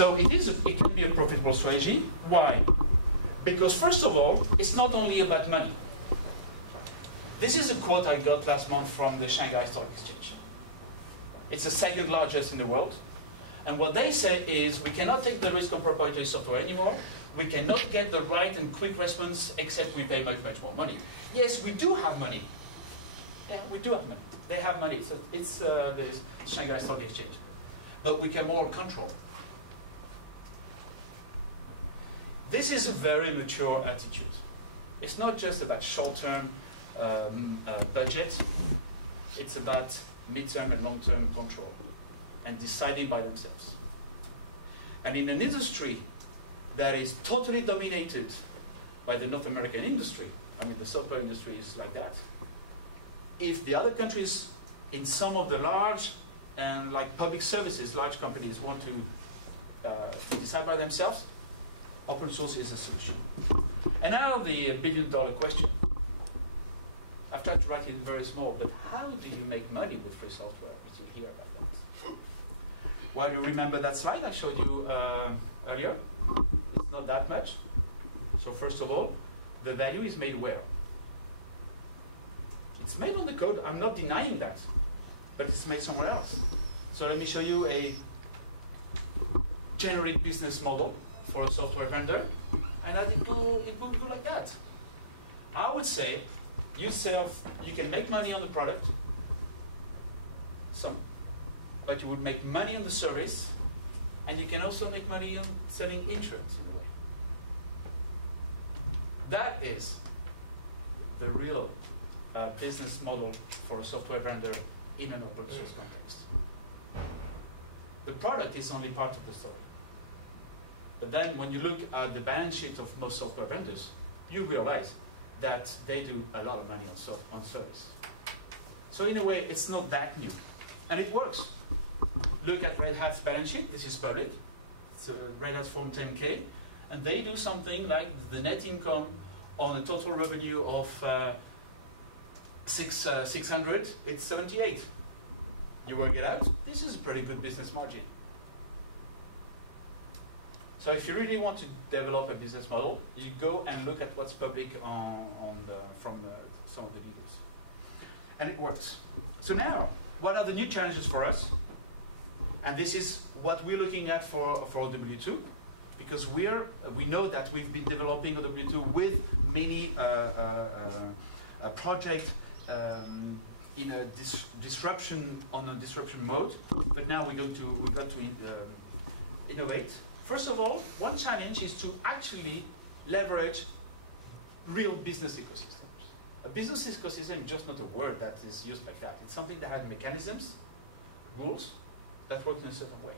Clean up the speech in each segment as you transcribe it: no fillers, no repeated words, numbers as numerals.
So it can be a profitable strategy. Why? Because first of all, it's not only about money. This is a quote I got last month from the Shanghai Stock Exchange. It's the second largest in the world. And what they say is, we cannot take the risk on proprietary software anymore. We cannot get the right and quick response except we pay much, much more money. Yes, we do have money. Yeah, we do have money. They have money. So it's the Shanghai Stock Exchange. But we can more control. This is a very mature attitude. It's not just about short-term budget. It's about mid-term and long-term control and deciding by themselves. And in an industry that is totally dominated by the North American industry, I mean the software industry is like that, if the other countries in some of the large and like public services, large companies want to decide by themselves, open source is a solution. And now the billion-dollar question. I've tried to write it very small, but how do you make money with free software? Did you hear about that? Well, you remember that slide I showed you earlier? It's not that much. So first of all, the value is made where? It's made on the code. I'm not denying that. But it's made somewhere else. So let me show you a generic business model for a software vendor. And it will go like that. I would say, you can make money on the product, but you would make money on the service, and you can also make money on selling insurance in a way. That is the real business model for a software vendor in an open source context. The product is only part of the story. But then when you look at the balance sheet of most software vendors, you realize that they do a lot of money on service. So in a way, it's not that new. And it works. Look at Red Hat's balance sheet. This is public. It's Red Hat Form 10K. And they do something like the net income on a total revenue of 600, it's 78. You work it out. This is a pretty good business margin. So if you really want to develop a business model, you go and look at what's public from some of the leaders. And it works. So now, what are the new challenges for us? And this is what we're looking at for OW2, because we know that we've been developing OW2 with many projects in a disruption mode, but now we've got to innovate. First of all, one challenge is to actually leverage real business ecosystems. A business ecosystem is just not a word that is used like that. It's something that has mechanisms, rules, that work in a certain way.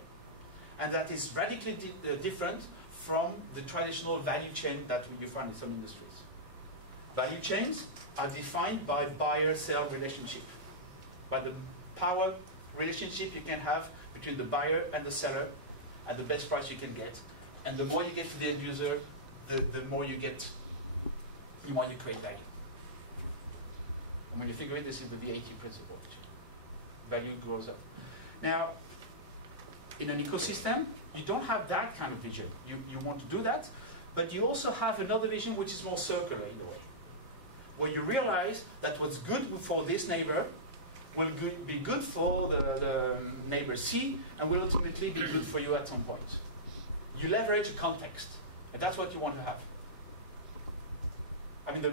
And that is radically different from the traditional value chain that you find in some industries. Value chains are defined by buyer-seller relationship, by the power relationship you can have between the buyer and the seller at the best price you can get. And the more you get to the end user, the more you get, the more you create value. And when you think of it, this is the VAT principle. Value grows up. Now, in an ecosystem, you don't have that kind of vision. You want to do that, but you also have another vision which is more circular in a way, where you realize that what's good for this neighbor will be good for the neighbor C, and will ultimately be good for you at some point. You leverage a context, and that's what you want to have. I mean, the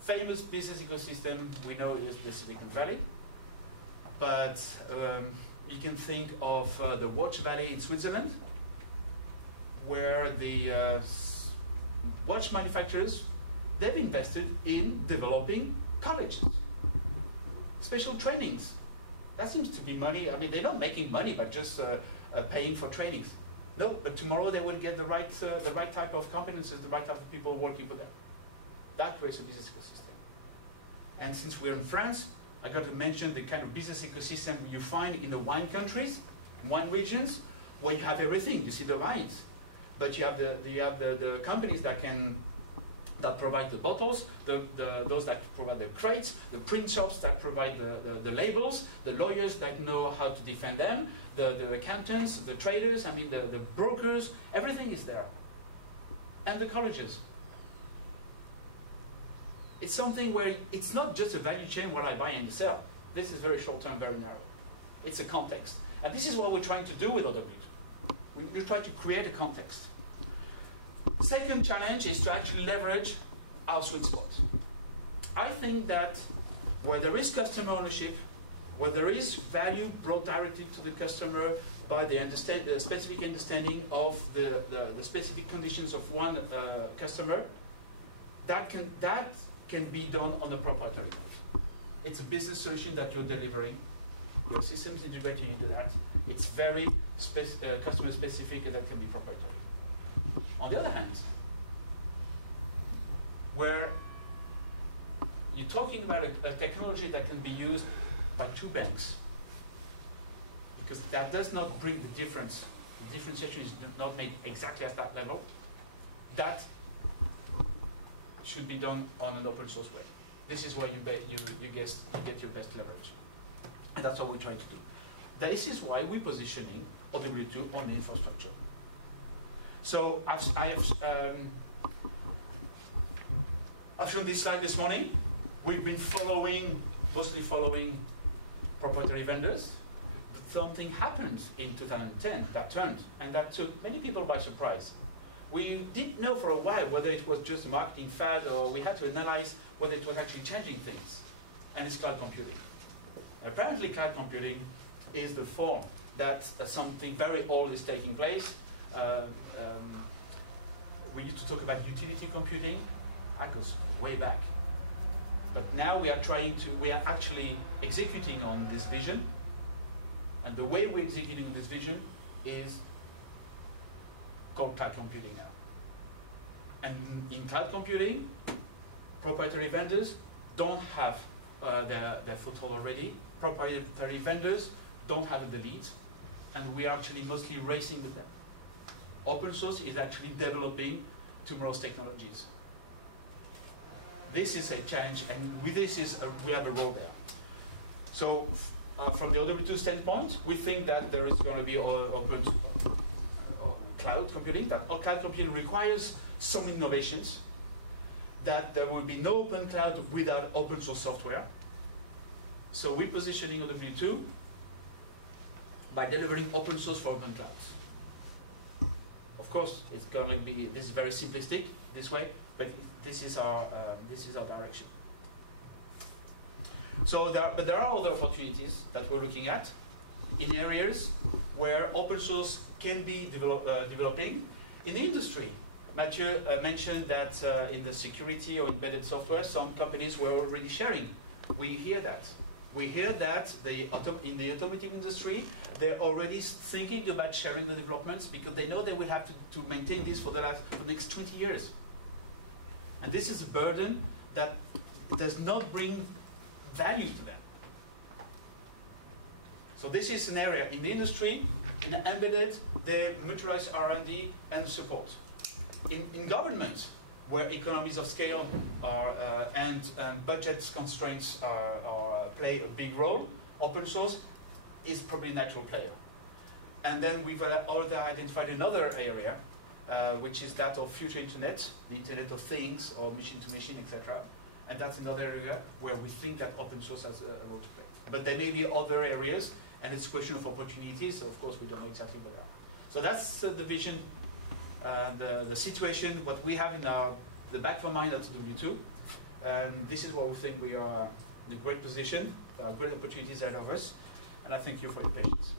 famous business ecosystem we know is the Silicon Valley, but you can think of the Watch Valley in Switzerland, where the watch manufacturers, they've invested in developing colleges, special trainings. That seems to be money. I mean, they're not making money by just paying for trainings. No, but tomorrow they will get the right type of competences, the right type of people working for them. That creates a business ecosystem. And since we're in France, I got to mention the kind of business ecosystem you find in the wine countries, wine regions, where you have everything. You see the vines, but you have the companies that can that provide the bottles, those that provide the crates, the print shops that provide the labels, the lawyers that know how to defend them, the accountants, the traders, I mean the brokers, everything is there. And the colleges. It's something where it's not just a value chain where I buy and sell. This is very short term, very narrow. It's a context. And this is what we're trying to do with OW2. We try to create a context. Second challenge is to actually leverage our sweet spot. I think that where there is customer ownership, where there is value brought directly to the customer by the specific understanding of the specific conditions of one customer, that can be done on a proprietary mode. It's a business solution that you're delivering. Your systems integrated into that. It's very customer specific and that can be proprietary. On the other hand, where you're talking about a technology that can be used by two banks, because that does not bring the difference. The differentiation is not made exactly at that level. That should be done on an open source way. This is where you get your best leverage. And that's what we're trying to do. This is why we're positioning OW2 on the infrastructure. So I've shown this slide this morning. We've been mostly following proprietary vendors. But something happened in 2010 that turned, and that took many people by surprise. We didn't know for a while whether it was just a marketing fad or we had to analyze whether it was actually changing things. And it's cloud computing. Apparently cloud computing is the form that something very old is taking place. We used to talk about utility computing. That goes way back. But now we are actually executing on this vision. And the way we're executing on this vision is called cloud computing now. And in cloud computing, proprietary vendors don't have their foothold already. Proprietary vendors don't have the lead. And we are actually mostly racing with them. Open source is actually developing tomorrow's technologies. This is a challenge, and with this we have a role there. So, from the OW2 standpoint, we think that there is going to be open cloud computing. That cloud computing requires some innovations. That there will be no open cloud without open source software. So we're positioning OW2 by delivering open source for open clouds. Of course, it's going to be, this is very simplistic this way, but this is our direction. So there are other opportunities that we're looking at in areas where open source can be developing. In the industry, Mathieu mentioned that in the security or embedded software, some companies were already sharing. We hear that. We hear that in the automotive industry, they're already thinking about sharing the developments because they know they will have to maintain this for the next 20 years. And this is a burden that does not bring value to them. So this is an area in the industry, in the embedded, they mutualize R&D and support. In government, where economies of scale are, and budget constraints play a big role, open source is probably a natural player. And then we've already identified another area, which is that of future internet, the Internet of Things, or machine-to-machine, etc. And that's another area where we think that open source has a role to play. But there may be other areas, and it's a question of opportunities, so of course we don't know exactly what they are. So that's the vision, the situation, what we have in the back of our mind at OW2. And this is what we think we are in a great position, great opportunities ahead of us, and I thank you for your patience.